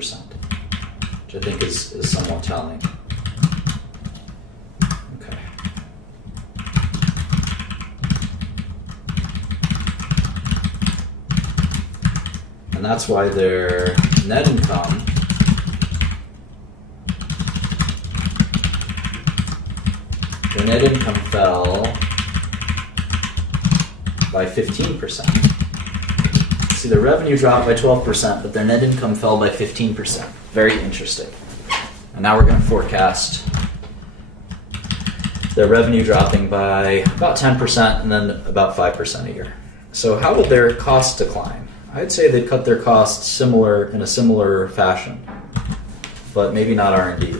which I think is somewhat telling. Okay. And that's why their net income fell by 15%. See, their revenue dropped by 12%, but their net income fell by 15%. Very interesting. And now we're going to forecast their revenue dropping by about 10% and then about 5% a year. So how would their costs decline? I'd say they'd cut their costs in a similar fashion, but maybe not R&D.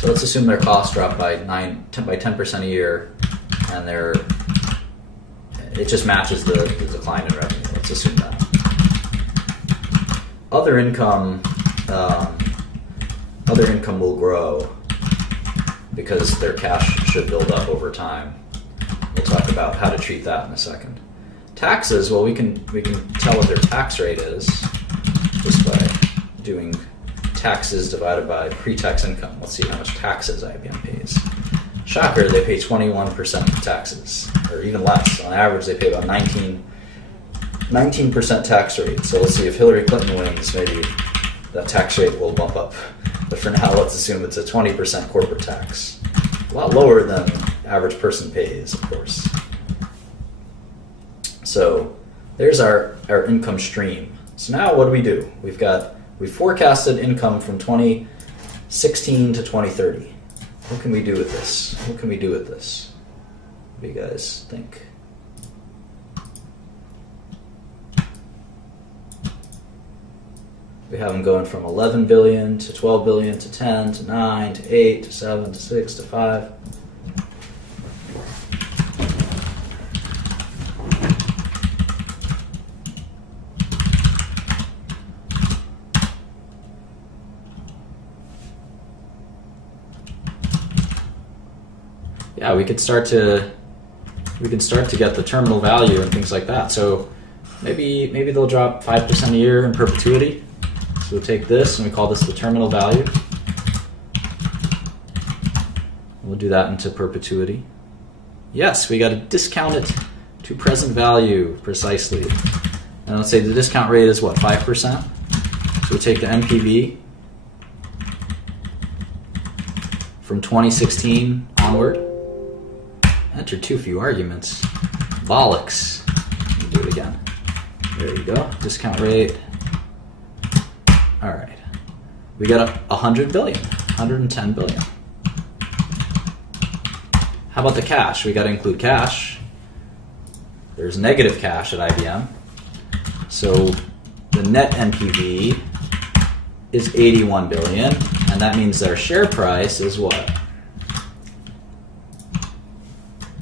So let's assume their costs drop by 10% a year, and it just matches the decline in revenue. Let's assume that. Other income will grow because their cash should build up over time. We'll talk about how to treat that in a second. Taxes, well, we can tell what their tax rate is just by doing taxes divided by pre-tax income. Let's see how much taxes IBM pays. Shocker, they pay 21% taxes, or even less. On average, they pay about 19% tax rate. So let's see, if Hillary Clinton wins, maybe that tax rate will bump up. But for now, let's assume it's a 20% corporate tax. A lot lower than the average person pays, of course. So there's our income stream. So now what do? We forecasted income from 2016 to 2030. What can we do with this? What do you guys think? We have them going from 11 billion to 12 billion to 10 to 9 to 8 to 7 to 6 to 5. Yeah, we could start to get the terminal value and things like that. So maybe they'll drop 5% a year in perpetuity. So we'll take this and we call this the terminal value. We'll do that into perpetuity. Yes, we got to discount it to present value precisely. And let's say the discount rate is what, 5%? So we'll take the NPV from 2016 onward. Enter too few arguments. Bollocks. Let me do it again. There you go. Discount rate. All right. We got 100 billion, 110 billion. How about the cash? We got to include cash. There's negative cash at IBM. So the net NPV is 81 billion, and that means their share price is what?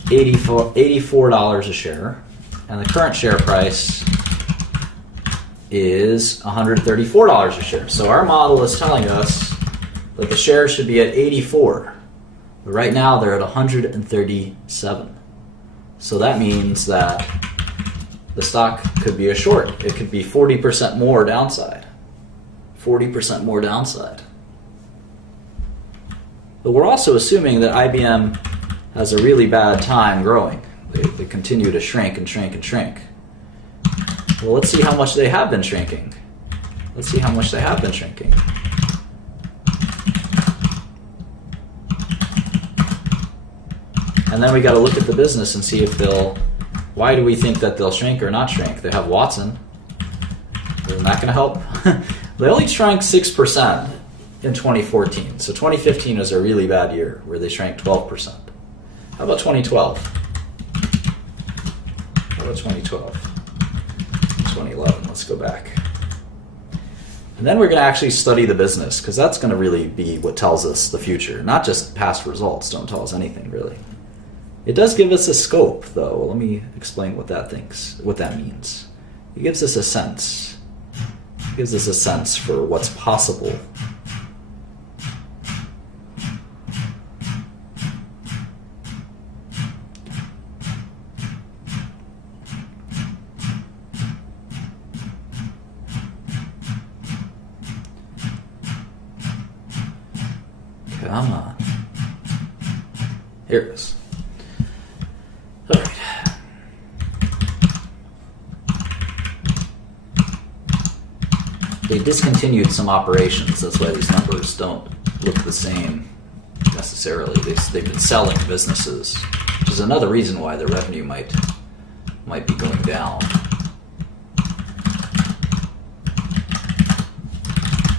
$84 a share, and the current share price is $134 a share. So our model is telling us that the shares should be at 84, but right now they're at 137. So that means that the stock could be a short. It could be 40% more downside. 40% more downside. But we're also assuming that IBM has a really bad time growing. They continue to shrink and shrink and shrink. Well, let's see how much they have been shrinking. Let's see how much they have been shrinking. And then we got to look at the business and see if why do we think that they'll shrink or not shrink? They have Watson. Isn't that going to help? They only shrank 6% in 2014. So 2015 was a really bad year where they shrank 12%. How about 2012? How about 2012? 2011, let's go back. And then we're going to actually study the business, because that's going to really be what tells us the future. Not just past results don't tell us anything, really. It does give us a scope, though. Let me explain what that means. It gives us a sense. It gives us a sense for what's possible. Come on. Here it is. All right. They discontinued some operations. That's why these numbers don't look the same necessarily. They've been selling businesses, which is another reason why the revenue might be going down.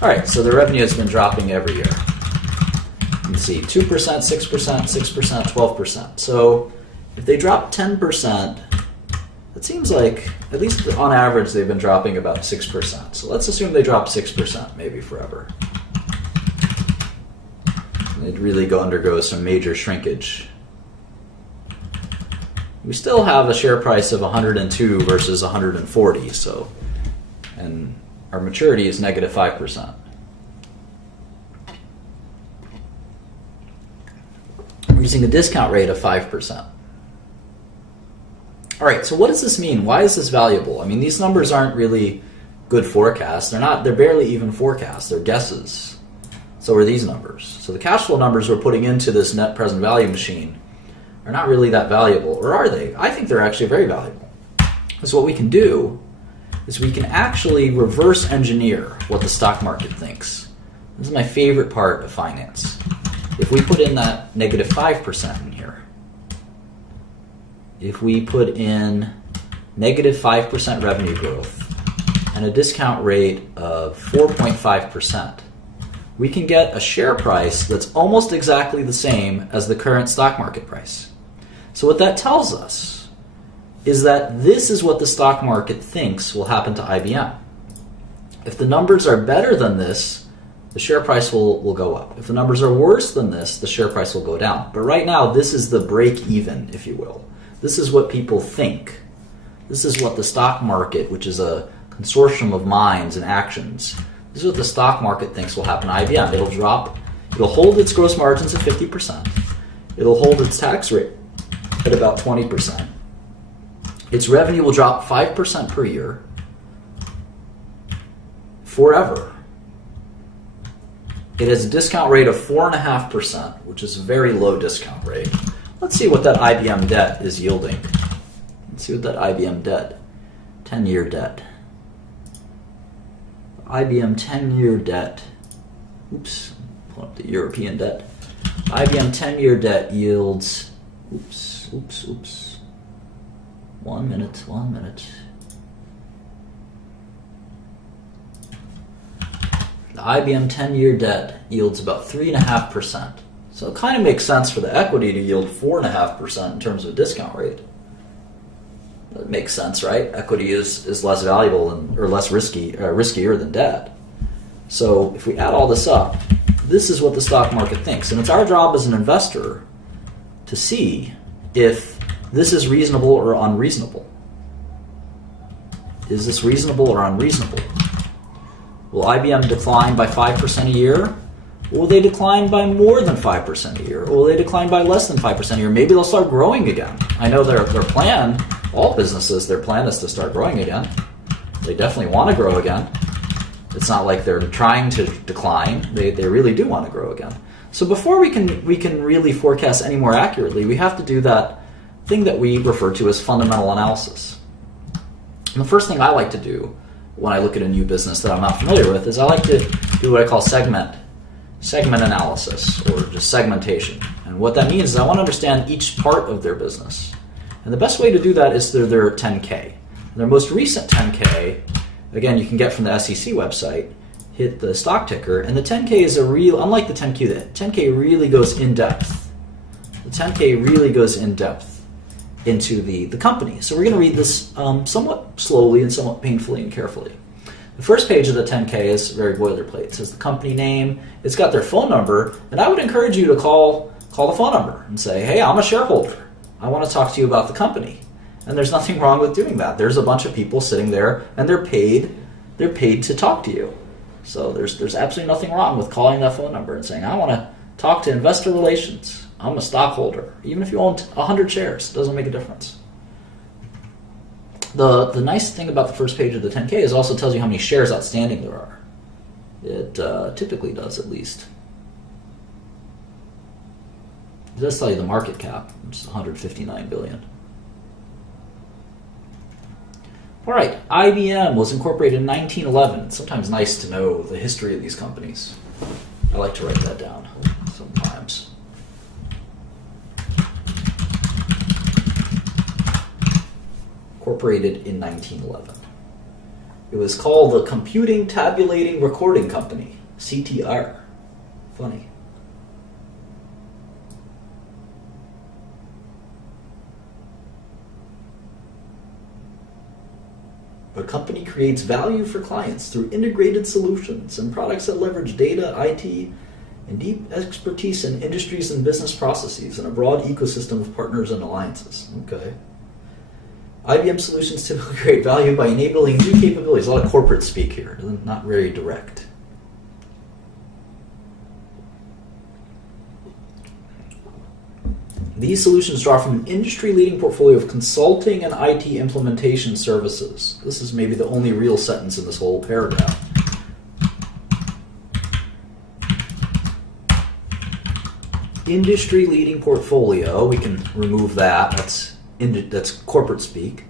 All right, so the revenue has been dropping every year. You can see 2%, 6%, 6%, 12%. So if they drop 10%, it seems like, at least on average, they've been dropping about 6%. So let's assume they drop 6%, maybe forever. They'd really undergo some major shrinkage. We still have a share price of 102 versus 140, so, and our maturity is negative 5%. We're using a discount rate of 5%. All right, so what does this mean? Why is this valuable? I mean, these numbers aren't really good forecasts. They're barely even forecasts. They're guesses. So are these numbers. So the cash flow numbers we're putting into this net present value machine are not really that valuable, or are they? I think they're actually very valuable. So what we can do is we can actually reverse engineer what the stock market thinks. This is my favorite part of finance. If we put in that negative 5% in here, if we put in negative 5% revenue growth and a discount rate of 4.5%, we can get a share price that's almost exactly the same as the current stock market price. So what that tells us is that this is what the stock market thinks will happen to IBM. If the numbers are better than this, the share price will go up. If the numbers are worse than this, the share price will go down. But right now, this is the break even, if you will. This is what people think. This is what the stock market, which is a consortium of minds and actions, this is what the stock market thinks will happen to IBM. It'll drop, it'll hold its gross margins at 50%. It'll hold its tax rate at about 20%. Its revenue will drop 5% per year forever. It has a discount rate of 4.5%, which is a very low discount rate. Let's see what that IBM debt is yielding. Let's see what that IBM debt, 10-year debt. IBM 10-year debt. Oops, pull up the European debt. IBM 10-year debt yields, oops. 1 minute. The IBM 10-year debt yields about 3.5%. So it kind of makes sense for the equity to yield 4.5% in terms of discount rate. That makes sense, right? Equity is less valuable or less riskier than debt. So if we add all this up, this is what the stock market thinks. And it's our job as an investor to see if this is reasonable or unreasonable. Is this reasonable or unreasonable? Will IBM decline by 5% a year? Will they decline by more than 5% a year? Or will they decline by less than 5% a year? Maybe they'll start growing again. I know their plan, all businesses, their plan is to start growing again. They definitely want to grow again. It's not like they're trying to decline. They really do want to grow again. So before we can really forecast any more accurately, we have to do that thing that we refer to as fundamental analysis. And the first thing I like to do when I look at a new business that I'm not familiar with is I like to do what I call segment analysis, or just segmentation. And what that means is I want to understand each part of their business. And the best way to do that is through their 10K. Their most recent 10K, again, you can get from the SEC website, hit the stock ticker, and the 10K is unlike the 10Q, the 10K really goes in depth. The 10K really goes in depth into the company. So we're going to read this somewhat slowly and somewhat painfully and carefully. The first page of the 10K is very boilerplate. It says the company name, it's got their phone number, and I would encourage you to call the phone number and say, hey, I'm a shareholder. I want to talk to you about the company. And there's nothing wrong with doing that. There's a bunch of people sitting there, and they're paid to talk to you. So there's absolutely nothing wrong with calling that phone number and saying, I want to talk to investor relations. I'm a stockholder. Even if you own 100 shares, it doesn't make a difference. The nice thing about the first page of the 10K is it also tells you how many shares outstanding there are. It typically does, at least. It does tell you the market cap, which is 159 billion. All right, IBM was incorporated in 1911. It's sometimes nice to know the history of these companies. I like to write that down sometimes. Incorporated in 1911. It was called the Computing Tabulating Recording Company, CTR. Funny. The company creates value for clients through integrated solutions and products that leverage data, IT, and deep expertise in industries and business processes and a broad ecosystem of partners and alliances. Okay. IBM solutions typically create value by enabling new capabilities. A lot of corporate speak here, not very direct. These solutions draw from an industry-leading portfolio of consulting and IT implementation services. This is maybe the only real sentence in this whole paragraph. Industry-leading portfolio, we can remove that. That's corporate speak.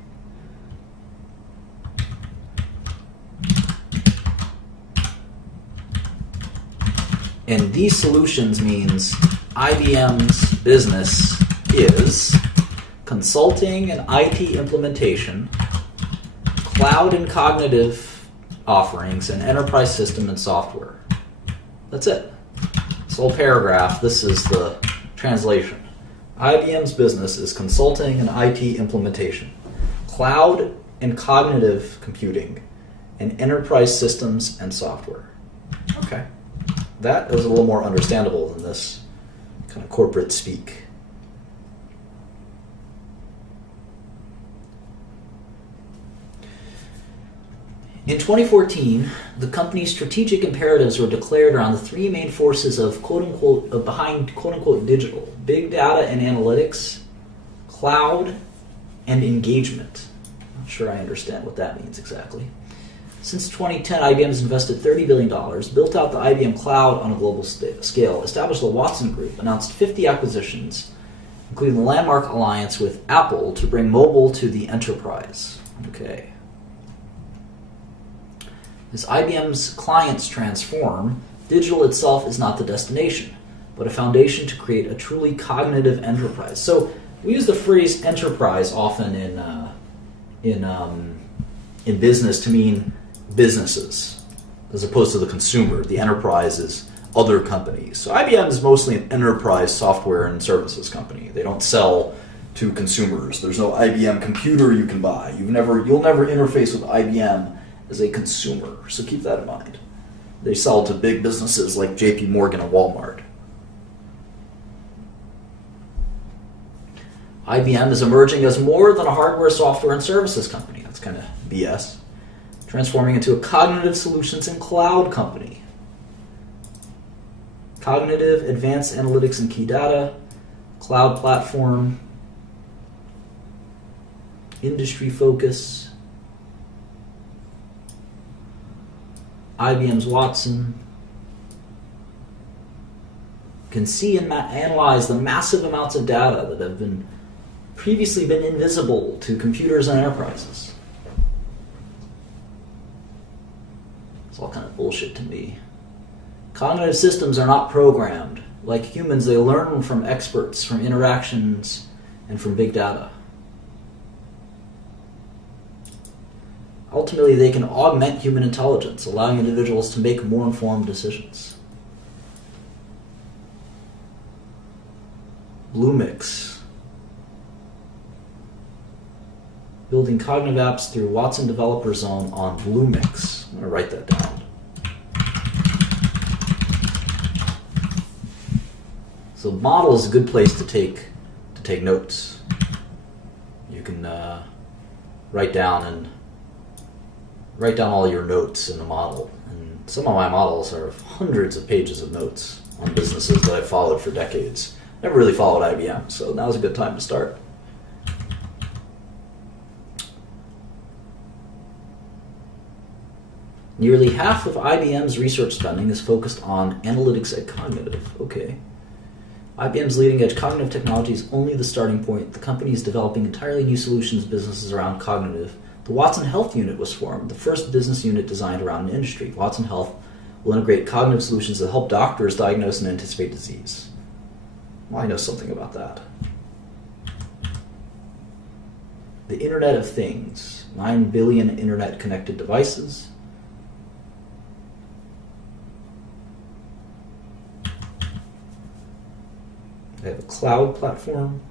And these solutions means IBM's business is consulting and IT implementation, cloud and cognitive offerings, and enterprise system and software. That's it. This whole paragraph, this is the translation. IBM's business is consulting and IT implementation, cloud and cognitive computing, and enterprise systems and software. Okay. That is a little more understandable than this kind of corporate speak. In 2014, the company's strategic imperatives were declared around the three main forces of quote-unquote behind quote-unquote digital: big data and analytics, cloud, and engagement. Not sure I understand what that means exactly. Since 2010, IBM has invested $30 billion, built out the IBM Cloud on a global scale, established the Watson Group, announced 50 acquisitions, including the landmark alliance with Apple to bring mobile to the enterprise. Okay. As IBM's clients transform, digital itself is not the destination, but a foundation to create a truly cognitive enterprise. So we use the phrase enterprise often in business to mean businesses, as opposed to the consumer. The enterprise is other companies. So IBM is mostly an enterprise software and services company. They don't sell to consumers. There's no IBM computer you can buy. You'll never interface with IBM as a consumer. So keep that in mind. They sell to big businesses like JP Morgan and Walmart. IBM is emerging as more than a hardware, software, and services company. That's kind of BS. Transforming into a cognitive solutions and cloud company. Cognitive, advanced analytics and key data, cloud platform, industry focus, IBM's Watson can see and analyze the massive amounts of data that have previously been invisible to computers and enterprises. It's all kind of bullshit to me. Cognitive systems are not programmed. Like humans, they learn from experts, from interactions, and from big data. Ultimately, they can augment human intelligence, allowing individuals to make more informed decisions. Bluemix. Building cognitive apps through Watson Developer Zone on Bluemix. I'm going to write that down. So model is a good place to take notes. You can write down all your notes in the model. And some of my models are hundreds of pages of notes on businesses that I've followed for decades. Never really followed IBM, so now's a good time to start. Nearly half of IBM's research spending is focused on analytics and cognitive. Okay. IBM's leading edge cognitive technology is only the starting point. The company is developing entirely new solutions businesses around cognitive. The Watson Health Unit was formed, the first business unit designed around an industry. Watson Health will integrate cognitive solutions that help doctors diagnose and anticipate disease. Well, I know something about that. The Internet of Things. 9 billion internet-connected devices. They have a cloud platform.